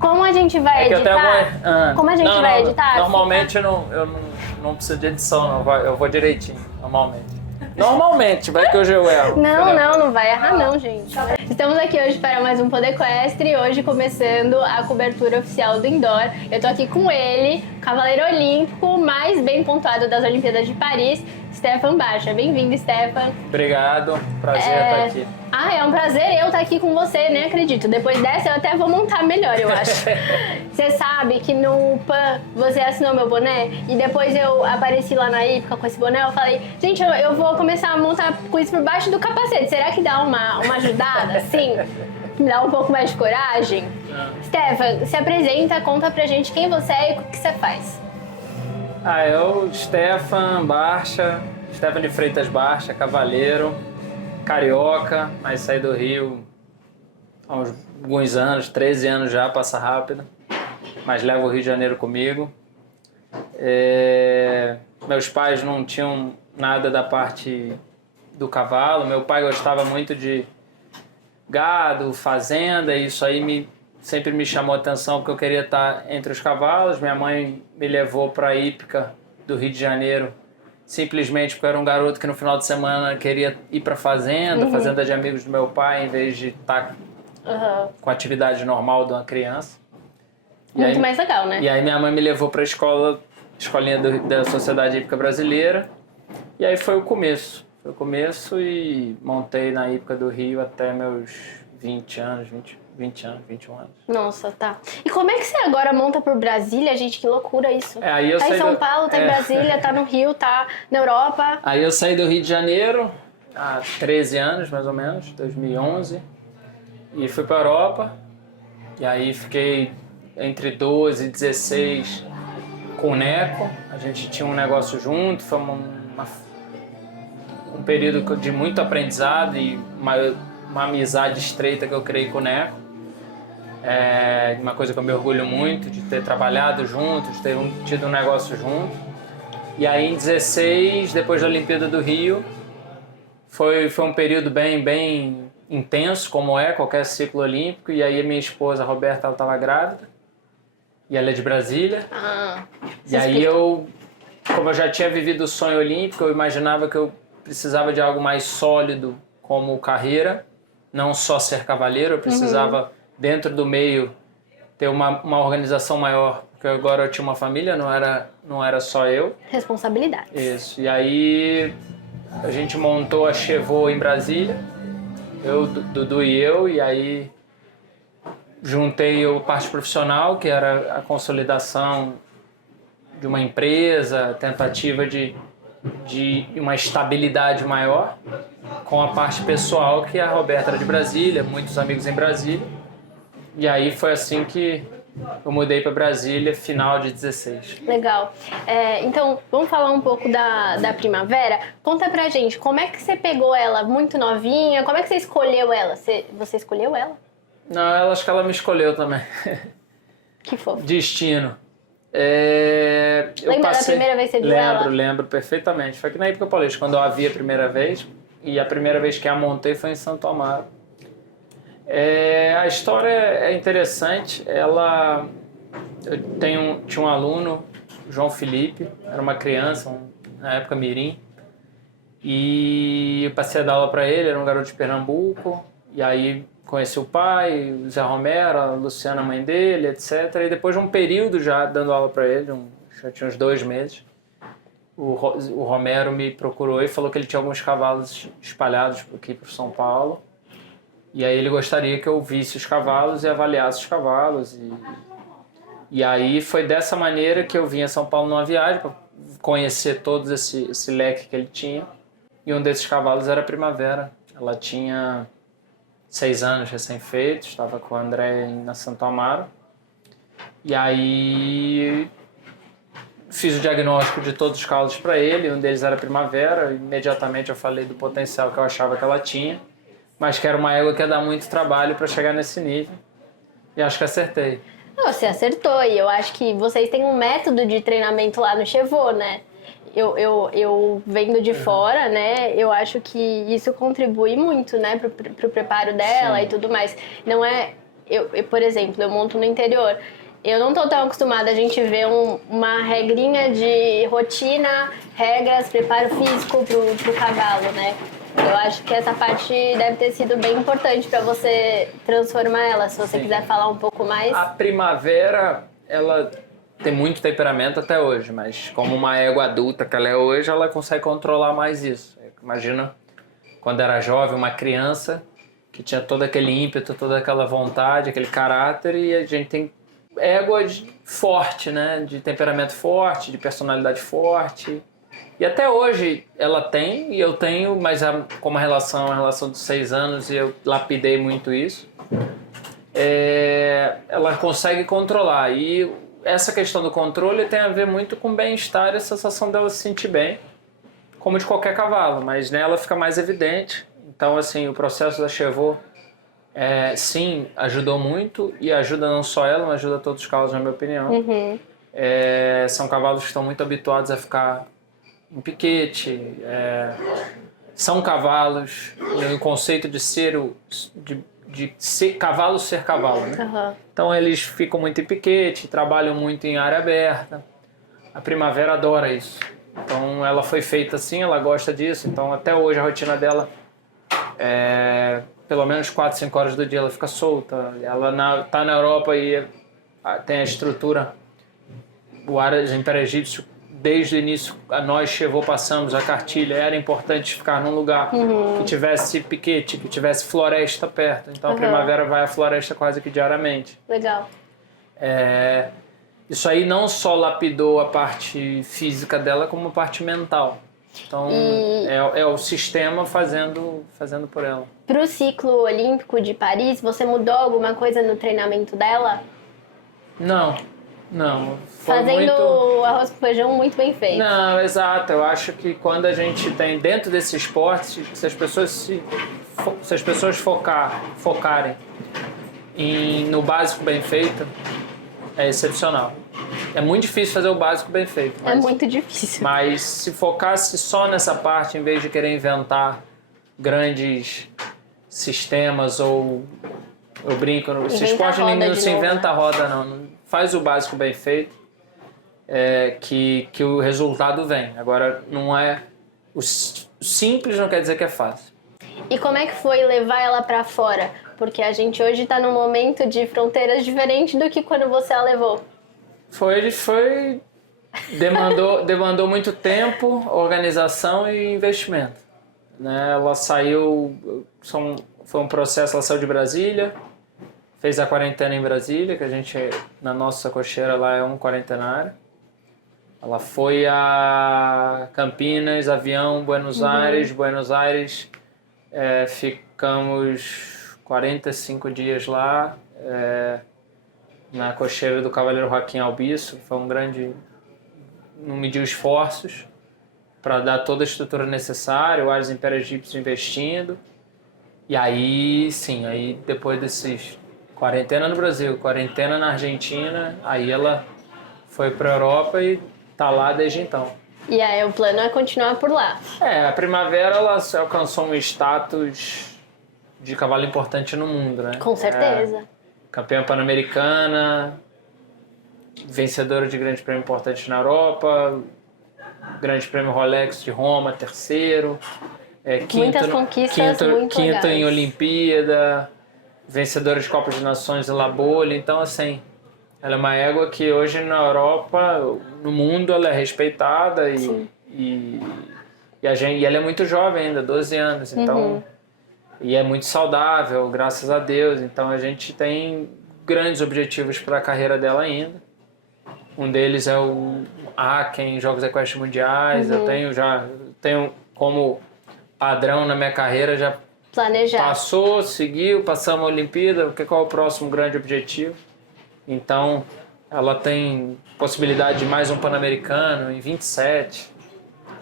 Como a gente vai editar? Como a gente vai editar? Normalmente eu não preciso de edição, não. Eu vou direitinho, normalmente. Normalmente, vai que hoje eu erro. Não vai errar não, gente. Estamos aqui hoje para mais um Podequestre, hoje começando a cobertura oficial do Indoor. Eu tô aqui com ele, cavaleiro olímpico, mais bem pontuado das Olimpíadas de Paris, Stefan Barcha. Bem-vindo, Stefan. Obrigado, prazer estar aqui. É um prazer eu estar aqui com você, nem acredito. Depois dessa eu até vou montar melhor, eu acho. Você sabe que no PAN você assinou meu boné e depois eu apareci lá na Ípica com esse boné, eu falei, gente, eu vou começar a montar com isso por baixo do capacete. Será que dá uma ajudada, assim? Me dá um pouco mais de coragem? Stefan, se apresenta, conta pra gente quem você é e o que você faz. Eu, Stefan Barcha, Stefan de Freitas Barcha, cavaleiro, carioca, mas saí do Rio há alguns anos, 13 anos já, passa rápido, mas levo o Rio de Janeiro comigo. Meus pais não tinham nada da parte do cavalo, meu pai gostava muito de gado, fazenda, e isso aí sempre me chamou a atenção porque eu queria estar entre os cavalos. Minha mãe me levou para a Hípica do Rio de Janeiro simplesmente porque eu era um garoto que no final de semana queria ir para fazenda de amigos do meu pai, em vez de estar com a atividade normal de uma criança. Muito mais legal, né? E aí minha mãe me levou para a escolinha da Sociedade Hípica Brasileira, e aí foi o começo. Foi o começo e montei na Hípica do Rio até meus 20 anos, 21 anos. Nossa, tá. E como é que você agora monta por Brasília, gente? Que loucura isso. Aí eu tá saí em São Paulo, tá em Brasília, tá no Rio, tá na Europa. Aí eu saí do Rio de Janeiro há 13 anos, mais ou menos, 2011, e fui pra Europa. E aí fiquei entre 12 e 16 com o Neco. A gente tinha um negócio junto, foi um período de muito aprendizado e uma amizade estreita que eu criei com o Neco. Uma coisa que eu me orgulho muito, de ter trabalhado junto, de ter tido um negócio junto. E aí em 16, depois da Olimpíada do Rio, foi um período bem intenso, como é qualquer ciclo olímpico. E aí minha esposa, Roberta, ela estava grávida, e ela é de Brasília. E aí como eu já tinha vivido o sonho olímpico, eu imaginava que eu precisava de algo mais sólido como carreira, não só ser cavaleiro, eu precisava, dentro do meio, ter uma organização maior, porque agora eu tinha uma família, não era só eu. Responsabilidade. Isso, e aí a gente montou a Chevaux em Brasília, Dudu e eu, e aí juntei a parte profissional, que era a consolidação de uma empresa, tentativa de uma estabilidade maior, com a parte pessoal, que a Roberta era de Brasília, muitos amigos em Brasília. E aí foi assim que eu mudei para Brasília, final de 16. Legal. Então, vamos falar um pouco da Primavera. Conta pra gente, como é que você pegou ela muito novinha? Como é que você escolheu ela? Você escolheu ela? Não, acho que ela me escolheu também. Que fofo. Destino. Lembra da primeira vez que você viu ela? Lembro perfeitamente. Foi aqui na Hípica Paulista, quando eu a vi a primeira vez. E a primeira vez que a montei foi em Santo Amaro. A história é interessante. Tinha um aluno, João Felipe, era uma criança, na época mirim. E eu passei a dar aula para ele, era um garoto de Pernambuco. E aí conheci o pai, o Zé Romero, a Luciana, a mãe dele, etc. E depois de um período já dando aula para ele, já tinha uns 2 meses, o Romero me procurou e falou que ele tinha alguns cavalos espalhados aqui por São Paulo. E aí ele gostaria que eu visse os cavalos e avaliasse os cavalos. E aí foi dessa maneira que eu vim a São Paulo numa viagem para conhecer todo esse leque que ele tinha. E um desses cavalos era a Primavera. Ela tinha 6 anos recém-feitos, estava com o André na Santo Amaro. E aí fiz o diagnóstico de todos os cavalos para ele, um deles era Primavera. Imediatamente eu falei do potencial que eu achava que ela tinha, mas que era uma égua que ia dar muito trabalho para chegar nesse nível. E acho que acertei. Você acertou, e eu acho que vocês têm um método de treinamento lá no Chevaux, né? Eu vendo de fora, né, eu acho que isso contribui muito, né, pro preparo dela. Sim. E tudo mais. Não é... por exemplo, eu monto no interior. Eu não tô tão acostumada a gente ver uma regrinha de rotina, regras, preparo físico pro cavalo, né? Eu acho que essa parte deve ter sido bem importante para você transformar ela, se você quiser falar um pouco mais. A Primavera, ela tem muito temperamento até hoje, mas como uma égua adulta que ela é hoje, ela consegue controlar mais isso. Imagina quando era jovem, uma criança que tinha todo aquele ímpeto, toda aquela vontade, aquele caráter, e a gente tem égua forte, né? De temperamento forte, de personalidade forte. E até hoje ela tem, e eu tenho, mas como a relação de 6 anos, e eu lapidei muito isso, ela consegue controlar. E essa questão do controle tem a ver muito com bem-estar e a sensação dela se sentir bem, como de qualquer cavalo, mas nela fica mais evidente. Então, assim, o processo da Chevaux, sim, ajudou muito, e ajuda não só ela, mas ajuda todos os cavalos, na minha opinião. Uhum. São cavalos que estão muito habituados a ficar em piquete, são cavalos no conceito de ser cavalo, né? Uhum. Então eles ficam muito em piquete, trabalham muito em área aberta. A Primavera adora isso. Então ela foi feita assim, ela gosta disso. Então até hoje a rotina dela pelo menos 4, 5 horas do dia ela fica solta. Ela tá na Europa e tem a estrutura, o Aras Império Egípcio. Desde o início, nós Chevaux passamos a cartilha, era importante ficar num lugar que tivesse piquete, que tivesse floresta perto. Então a Primavera vai à floresta quase que diariamente. Legal. Isso aí não só lapidou a parte física dela, como a parte mental. Então é o sistema fazendo por ela. Pro ciclo olímpico de Paris, você mudou alguma coisa no treinamento dela? Não. Foi fazendo arroz com feijão muito bem feito. Não, exato. Eu acho que quando a gente tem dentro desse esporte, se as pessoas focarem no básico bem feito, é excepcional. É muito difícil fazer o básico bem feito. É muito difícil. Mas se focasse só nessa parte, em vez de querer inventar grandes sistemas ou... Eu brinco, esse esporte não se inventa a roda, não. Faz o básico bem feito, que o resultado vem. Agora, não é... O simples não quer dizer que é fácil. E como é que foi levar ela pra fora? Porque a gente hoje tá num momento de fronteiras diferente do que quando você a levou. Demandou muito tempo, organização e investimento. Né? Ela saiu... Foi um processo, ela saiu de Brasília, fez a quarentena em Brasília, que a gente, na nossa cocheira lá, é um quarentenário. Ela foi a Campinas, avião, Buenos Aires. Buenos Aires, ficamos 45 dias lá, na cocheira do Cavaleiro Joaquim Albiço. Foi não mediu esforços para dar toda a estrutura necessária, o Aras Império Egípcio investindo. E aí, sim, depois desses quarentena no Brasil, quarentena na Argentina, aí ela foi para a Europa e tá lá desde então. E aí o plano é continuar por lá. A Primavera ela alcançou um status de cavalo importante no mundo, né? Com certeza. Campeã pan-americana, vencedora de grande prêmio importante na Europa, grande prêmio Rolex de Roma, terceiro. Muitas conquistas muito quinto legais. Em Olimpíada, vencedora de Copa de Nações de La Boule. Então, assim, ela é uma égua que hoje na Europa, no mundo, ela é respeitada e ela é muito jovem ainda, 12 anos. Então, e é muito saudável, graças a Deus. Então, a gente tem grandes objetivos para a carreira dela ainda. Um deles é o Aachen, Jogos Equestres Mundiais. Eu tenho como padrão na minha carreira, já passou, seguiu, passamos a Olimpíada, qual é o próximo grande objetivo? Então, ela tem possibilidade de mais um Pan-Americano em 27,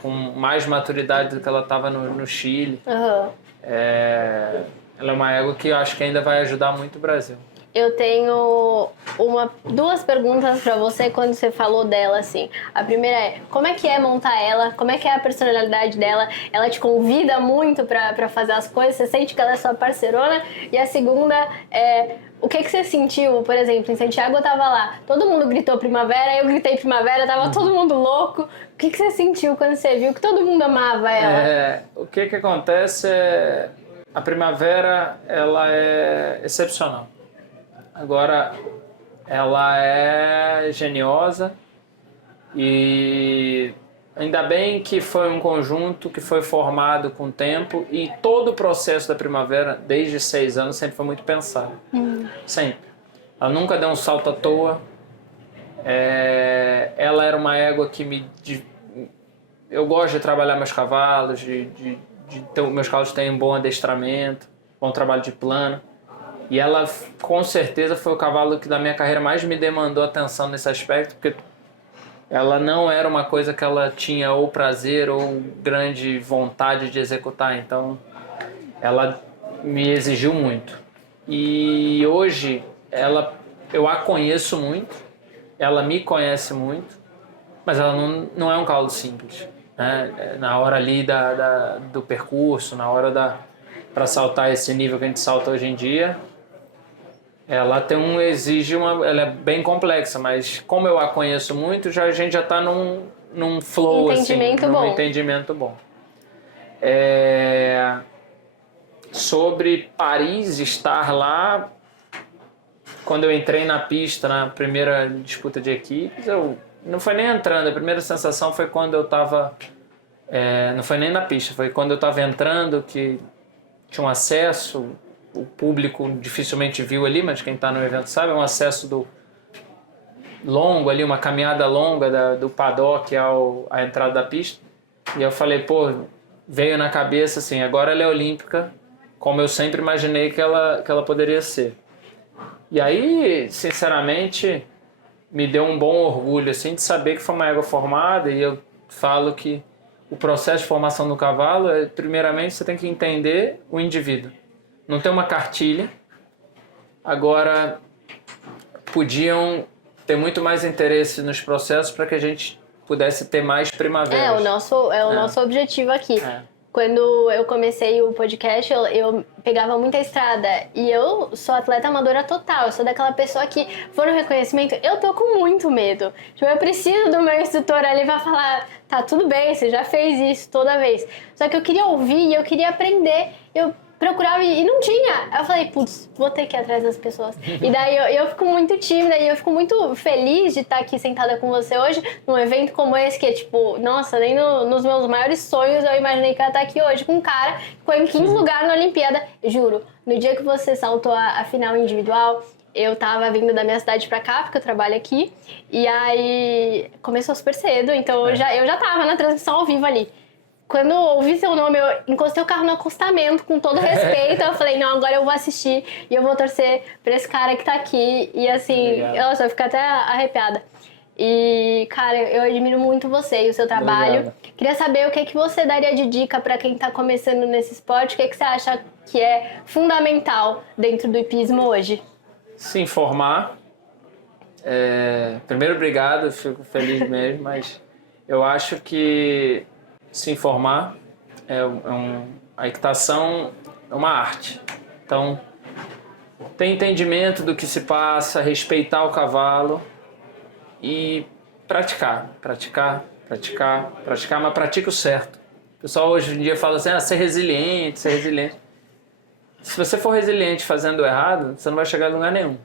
com mais maturidade do que ela estava no Chile. Ela é uma égua que eu acho que ainda vai ajudar muito o Brasil. Eu tenho duas perguntas pra você quando você falou dela, assim. A primeira é, como é que é montar ela? Como é que é a personalidade dela? Ela te convida muito pra fazer as coisas? Você sente que ela é sua parceirona? E a segunda é, o que você sentiu, por exemplo, em Santiago eu tava lá, todo mundo gritou primavera, eu gritei primavera, tava todo mundo louco. O que você sentiu quando você viu que todo mundo amava ela? O que acontece é... A primavera, ela é excepcional. Agora, ela é geniosa e ainda bem que foi um conjunto que foi formado com o tempo e todo o processo da primavera, desde 6 anos, sempre foi muito pensado. Sempre. Ela nunca deu um salto à toa. Ela era uma égua que eu gosto de trabalhar meus cavalos, meus cavalos têm um bom adestramento, bom trabalho de plano. E ela, com certeza, foi o cavalo que da minha carreira mais me demandou atenção nesse aspecto, porque ela não era uma coisa que ela tinha ou prazer ou grande vontade de executar. Então, ela me exigiu muito. E hoje, eu a conheço muito, ela me conhece muito, mas ela não é um cavalo simples. Né? Na hora ali do percurso, na hora para saltar esse nível que a gente salta hoje em dia, ela ela é bem complexa, mas como eu a conheço muito, a gente já está num flow, num entendimento bom. Sobre Paris estar lá, quando eu entrei na pista, na primeira disputa de equipes, eu não foi nem entrando, a primeira sensação foi quando eu estava... não foi nem na pista, foi quando eu estava entrando, que tinha um acesso, o público dificilmente viu ali, mas quem está no evento sabe, é um acesso longo ali, uma caminhada longa do paddock à entrada da pista. E eu falei, veio na cabeça assim, agora ela é olímpica, como eu sempre imaginei que ela poderia ser. E aí, sinceramente, me deu um bom orgulho assim, de saber que foi uma égua formada, e eu falo que o processo de formação do cavalo primeiramente, você tem que entender o indivíduo. Não tem uma cartilha. Agora, podiam ter muito mais interesse nos processos para que a gente pudesse ter mais primaveras. O nosso objetivo aqui. Quando eu comecei o podcast, eu pegava muita estrada. E eu sou atleta amadora total. Eu sou daquela pessoa que, for no reconhecimento, eu tô com muito medo. Tipo, eu preciso do meu instrutor ali pra falar, tá, tudo bem, você já fez isso toda vez. Só que eu queria ouvir e eu queria aprender. Eu procurava e não tinha. Eu falei, putz, vou ter que ir atrás das pessoas. E daí eu fico muito tímida e eu fico muito feliz de estar aqui sentada com você hoje, num evento como esse, que é tipo, nossa, nem nos meus maiores sonhos eu imaginei que eu ia estar aqui hoje com um cara que ficou em 15 lugar na Olimpíada. Juro, no dia que você saltou a final individual, eu tava vindo da minha cidade pra cá, porque eu trabalho aqui, e aí começou super cedo, então eu já tava na transmissão ao vivo ali. Quando eu ouvi seu nome, eu encostei o carro no acostamento, com todo respeito. Eu falei, não, agora eu vou assistir e eu vou torcer pra esse cara que tá aqui. E assim, nossa, eu fico até arrepiada. E, cara, eu admiro muito você e o seu trabalho. Obrigado. Queria saber o que você daria de dica pra quem tá começando nesse esporte. O que você acha que é fundamental dentro do hipismo hoje? Se informar. Primeiro, obrigado, fico feliz mesmo, mas eu acho que se informar a equitação é uma arte. Então, ter entendimento do que se passa, respeitar o cavalo e praticar, mas pratique o certo. O pessoal hoje em dia fala assim, ser resiliente. Se você for resiliente fazendo o errado, você não vai chegar a lugar nenhum.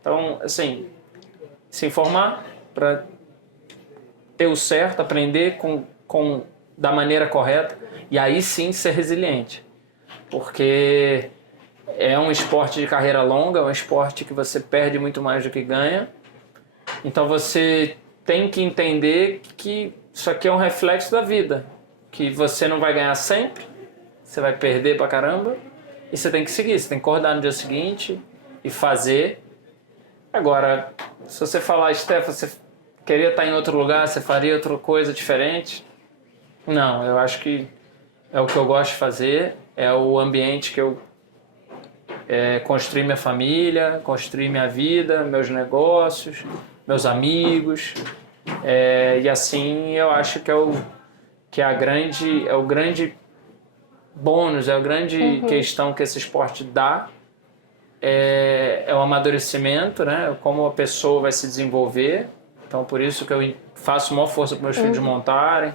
Então, assim, se informar para ter o certo, aprender da maneira correta e aí sim ser resiliente. Porque é um esporte de carreira longa, é um esporte que você perde muito mais do que ganha. Então você tem que entender que isso aqui é um reflexo da vida. Que você não vai ganhar sempre, você vai perder pra caramba e você tem que seguir, você tem que acordar no dia seguinte e fazer. Agora, se você falar, Steph, você queria estar em outro lugar, você faria outra coisa diferente? Não, eu acho que é o que eu gosto de fazer, é o ambiente que eu construir minha família, construir minha vida, meus negócios, meus amigos. E assim eu acho que é o grande bônus, é a grande questão que esse esporte dá. É o amadurecimento, né? Como a pessoa vai se desenvolver. Então, por isso que eu faço maior força para meus filhos montarem.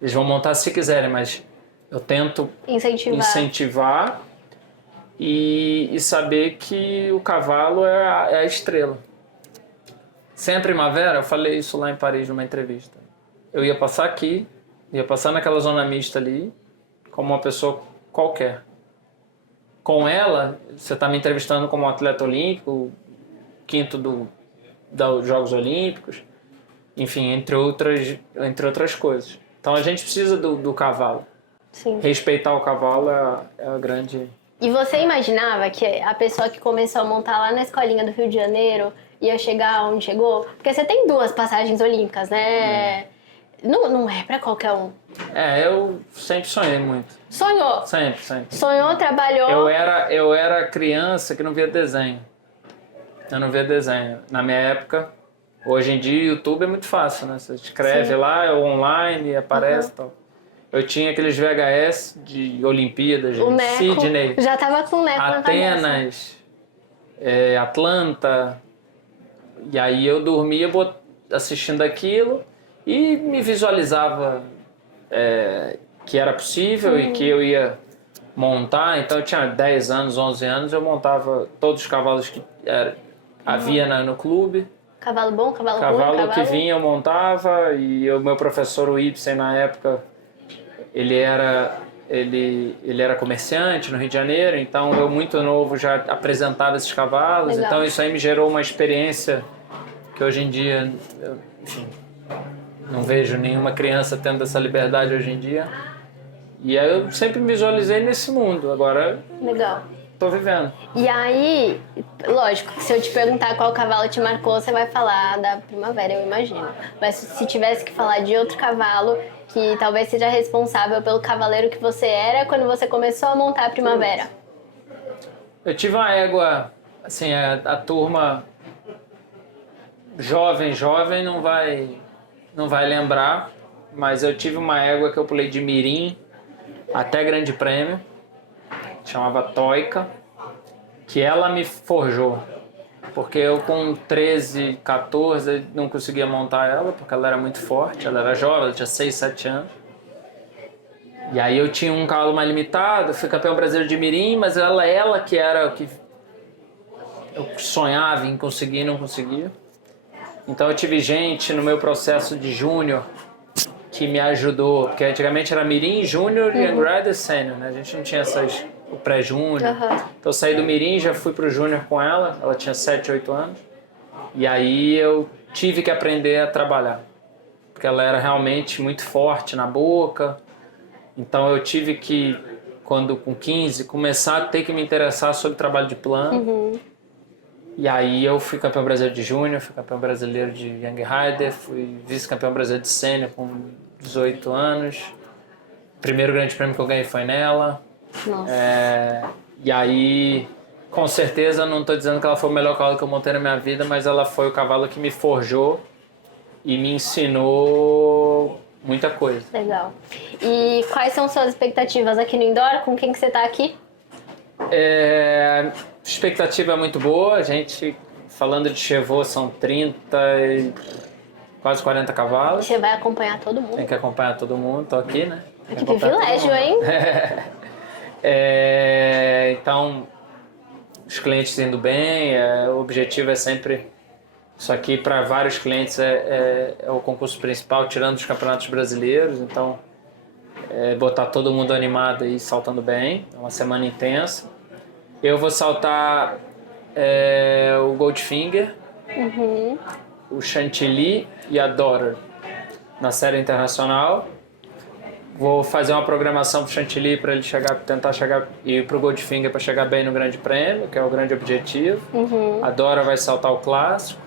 Eles vão montar se quiserem, mas eu tento incentivar e saber que o cavalo é a estrela. Sem a primavera, eu falei isso lá em Paris numa entrevista. Eu ia passar aqui, ia passar naquela zona mista ali, como uma pessoa qualquer. Com ela, você está me entrevistando como um atleta olímpico, quinto dos Jogos Olímpicos, enfim, entre outras coisas. Então a gente precisa do cavalo. Sim. Respeitar o cavalo é a grande... E você imaginava que a pessoa que começou a montar lá na escolinha do Rio de Janeiro ia chegar onde chegou? Porque você tem 2 passagens olímpicas, né? Não é pra qualquer um. Eu sempre sonhei muito. Sonhou? Sempre. Sonhou, trabalhou... Eu era criança que não via desenho. Eu não via desenho. Na minha época, hoje em dia, o YouTube é muito fácil, né? Você escreve lá, online, aparece e tal. Eu tinha aqueles VHS de Olimpíadas, o de Neco, Sydney, já tava com o Neco Atenas, Atlanta. E aí eu dormia assistindo aquilo e me visualizava que era possível e que eu ia montar. Então eu tinha 10 anos, 11 anos, eu montava todos os cavalos que havia no clube. Cavalo bom, cavalo ruim? Cavalo que vinha eu montava, e o meu professor, o Ibsen, na época, ele era comerciante no Rio de Janeiro, então eu muito novo já apresentava esses cavalos. Legal. Então isso aí me gerou uma experiência que hoje em dia, enfim, não vejo nenhuma criança tendo essa liberdade hoje em dia. E aí eu sempre me visualizei nesse mundo, agora Legal. tô vivendo. E aí, lógico, se eu te perguntar qual cavalo te marcou, você vai falar da primavera, eu imagino. Mas se tivesse que falar de outro cavalo que talvez seja responsável pelo cavaleiro que você era quando você começou a montar a primavera. Eu tive uma égua, assim, a turma jovem não vai lembrar, mas eu tive uma égua que eu pulei de mirim até grande prêmio, chamava Toica, que ela me forjou, porque eu com 13, 14 não conseguia montar ela, porque ela era muito forte, ela era jovem, ela tinha 6, 7 anos. E aí eu tinha um cavalo mais limitado, fui campeão brasileiro de mirim, mas ela que era o que eu sonhava em conseguir e não conseguia. Então eu tive gente no meu processo de júnior que me ajudou, porque antigamente era mirim, júnior e Young Rider Sênior, né? A gente não tinha o pré-júnior. Então eu saí do mirim, já fui pro júnior com ela tinha 7, 8 anos. E aí eu tive que aprender a trabalhar, porque ela era realmente muito forte na boca. Então eu tive que, quando com 15, começar a ter que me interessar sobre trabalho de plano. E aí eu fui campeão brasileiro de júnior, fui campeão brasileiro de Young Rider, fui vice-campeão brasileiro de sênior com 18 anos. O primeiro grande prêmio que eu ganhei foi nela. Nossa. E aí, com certeza, não estou dizendo que ela foi o melhor cavalo que eu montei na minha vida, mas ela foi o cavalo que me forjou e me ensinou muita coisa. Legal. E quais são suas expectativas aqui no Indoor? Com quem que você está aqui? Expectativa é muito boa. A gente, falando de Chevaux, são 30 e quase 40 cavalos. Você vai acompanhar todo mundo. Tem que acompanhar todo mundo. Tô aqui, né? Que privilégio, hein? Então, os clientes indo bem, o objetivo é sempre... Isso aqui, para vários clientes, é o concurso principal, tirando os campeonatos brasileiros. Então, botar todo mundo animado e saltando bem. É uma semana intensa. Eu vou saltar o Goldfinger, o Chantilly e a Dorer na série internacional. Vou fazer uma programação para o Chantilly para ele tentar chegar, e para o Goldfinger para chegar bem no Grande Prêmio, que é o grande objetivo. A Dora vai saltar o Clássico.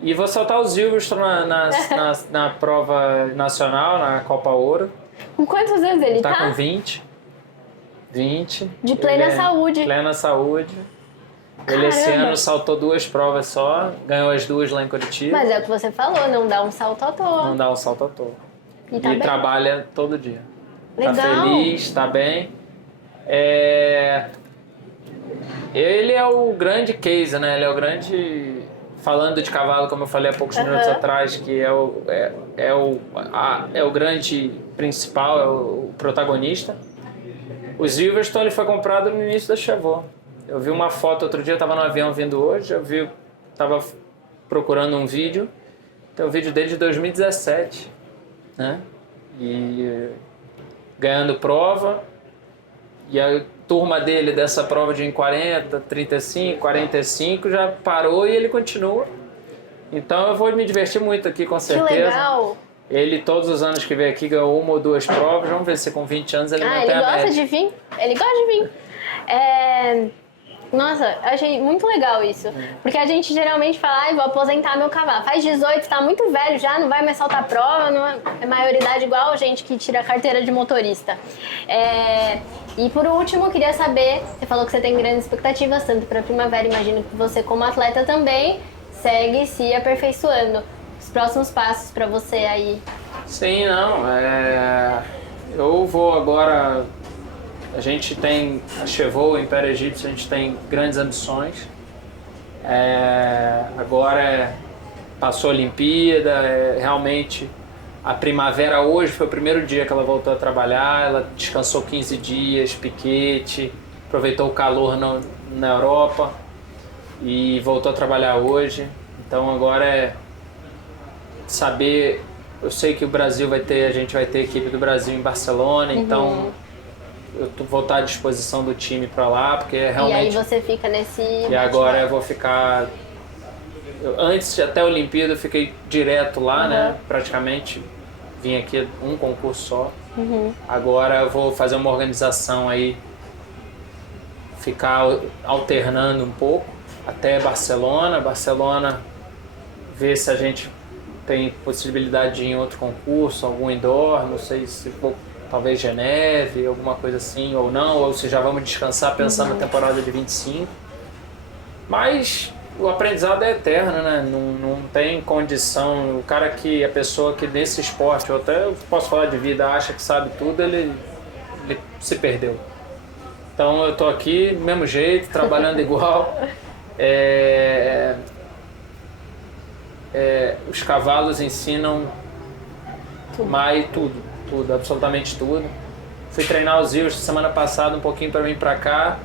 E vou saltar o Silverstone na prova nacional, na Copa Ouro. Com quantos anos ele tá? Tá com 20. 20. De plena saúde. Plena saúde. Ele esse ano saltou 2 provas só, ganhou as 2 lá em Curitiba. Mas é o que você falou, não dá um salto à toa. Não dá um salto à toa. E tá bem? Trabalha todo dia. Legal. Tá feliz, tá bem. Ele é o grande case, né? Ele é o grande... Falando de cavalo, como eu falei há poucos minutos atrás, que é o grande principal, é o protagonista. O Silverstone ele foi comprado no início da Chevrolet. Eu vi uma foto outro dia, eu estava no avião vindo hoje, estava procurando um vídeo, tem um vídeo dele de 2017, né? E ganhando prova, e a turma dele dessa prova de 40, 35, 45 já parou e ele continua. Então eu vou me divertir muito aqui, com certeza. Que legal! Ele, todos os anos que veio aqui, ganhou 1 ou 2 provas. Vamos ver se com 20 anos ele mantém a média. Ele gosta de vir? Ele gosta de vir. Nossa, achei muito legal isso. Porque a gente geralmente fala, vou aposentar meu cavalo. Faz 18, tá muito velho já, não vai mais saltar prova, não é maioridade igual a gente que tira a carteira de motorista. E por último, eu queria saber, você falou que você tem grandes expectativas, tanto para a primavera, imagino que você como atleta também segue se aperfeiçoando. Os próximos passos para você aí? Sim, não, eu vou agora... A gente tem a Chevrolet, o Império Egípcio, a gente tem grandes ambições. Agora passou a Olimpíada, realmente a primavera hoje foi o primeiro dia que ela voltou a trabalhar, ela descansou 15 dias, piquete, aproveitou o calor na Europa e voltou a trabalhar hoje. Então agora é saber, eu sei que o Brasil a gente vai ter a equipe do Brasil em Barcelona, então eu vou estar à disposição do time para lá, porque realmente... E aí você fica nesse... E agora eu vou ficar... Antes, até a Olimpíada, eu fiquei direto lá, né? Praticamente vim aqui um concurso só. Agora eu vou fazer uma organização aí, ficar alternando um pouco até Barcelona. Barcelona, ver se a gente tem possibilidade de ir em outro concurso, algum indoor, não sei se vou... Talvez Geneve, alguma coisa assim, ou não, ou se já vamos descansar pensando na temporada de 25. Mas o aprendizado é eterno, né? Não tem condição. A pessoa que nesse esporte, ou até eu posso falar de vida, acha que sabe tudo, ele se perdeu. Então eu tô aqui do mesmo jeito, trabalhando igual. Os cavalos ensinam mais tudo, absolutamente tudo. Fui treinar os Ilhos semana passada um pouquinho para vir para cá.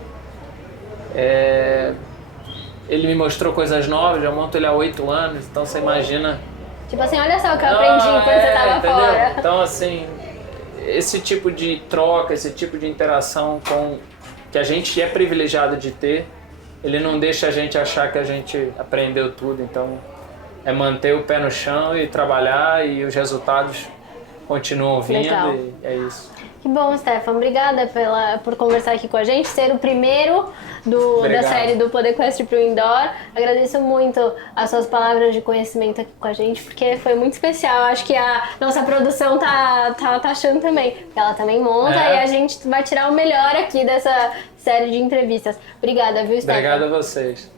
Ele me mostrou coisas novas, já monto ele há 8 anos, então você imagina... Tipo assim, olha só o que eu aprendi enquanto você tava fora. Então assim, esse tipo de troca, esse tipo de interação que a gente é privilegiado de ter, ele não deixa a gente achar que a gente aprendeu tudo, então é manter o pé no chão e trabalhar, e os resultados continuam vindo. Legal. E é isso. Que bom, Stefan. Obrigada por conversar aqui com a gente, ser o primeiro da série do Poder Equestre pro Indoor. Agradeço muito as suas palavras de conhecimento aqui com a gente, porque foi muito especial. Acho que a nossa produção tá achando também. Ela também monta e a gente vai tirar o melhor aqui dessa série de entrevistas. Obrigada, viu, Stefan? Obrigado a vocês.